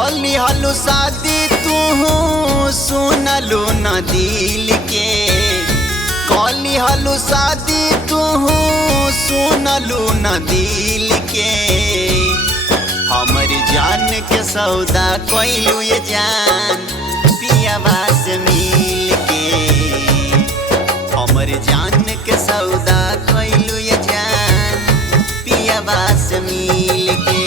कली हलू शादी तू सुनलू न दिल के, कली हलू शादी तू सुनलू न दिल के। हमर जान के सौदा कोइलू ये जान पियावा से मिल के। हमर जान के सौदा कोइलू ये जान पियावा से मिल के।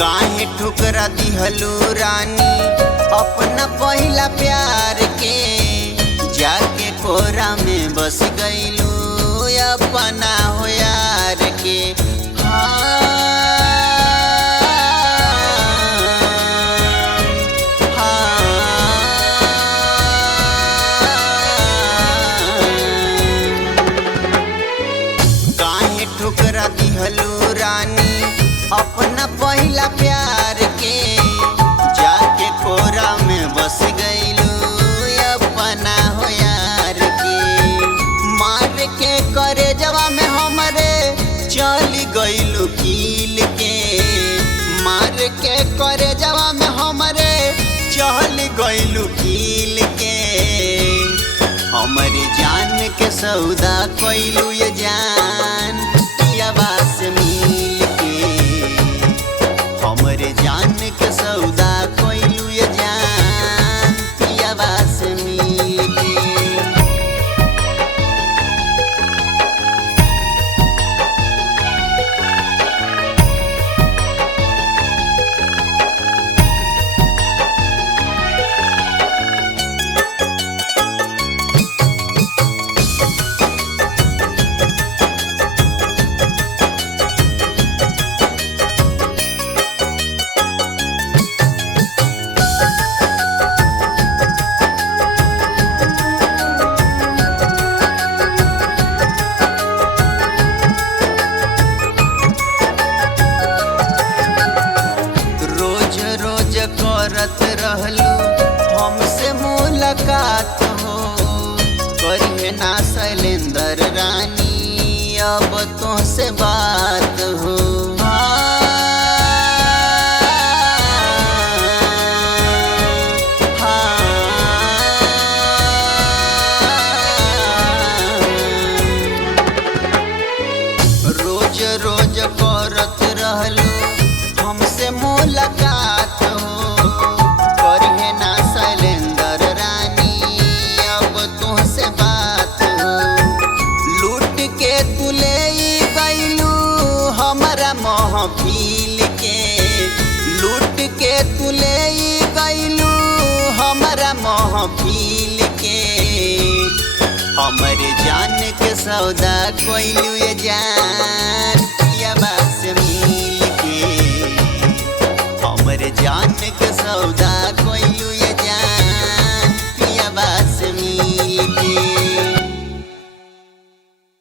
काहे ठुकरा दिहलू रानी अपना पहला प्यार के, जाके कोरा में बस गईलू अपना हो यार के। काहे ठुकरा दिहलू रानी अपना पहला प्यार के, जाके कोरा में बस गईलू अपना हो यार के। मार के करे जवा में हमरे चली गईलू कील के, मार के करे जवा में हमरे चली गईलू कील के। हमरे जान के सौदा कोइलू ये जान पियावा से मिल के। हमरे जान के सौदा कोइलू ये जान पियावा से मिल के। करत रहलू हमसे मुलाकात हो, करिए ना शैलेंद्र रानी अब तो से बात हो। रोज रोज करत रहलू हमसे मुलाकात हो, करिए ना शैलेंद्र रानी अब तुहसे बात हो। लूट के तू ले गईलू हमारा महफिल के, लूट के तू ले गईलू हमारा महफिल के। हमरे जान के सौदा कोइलू ये जान पियावा से मिल के। हमरे जान के सौदा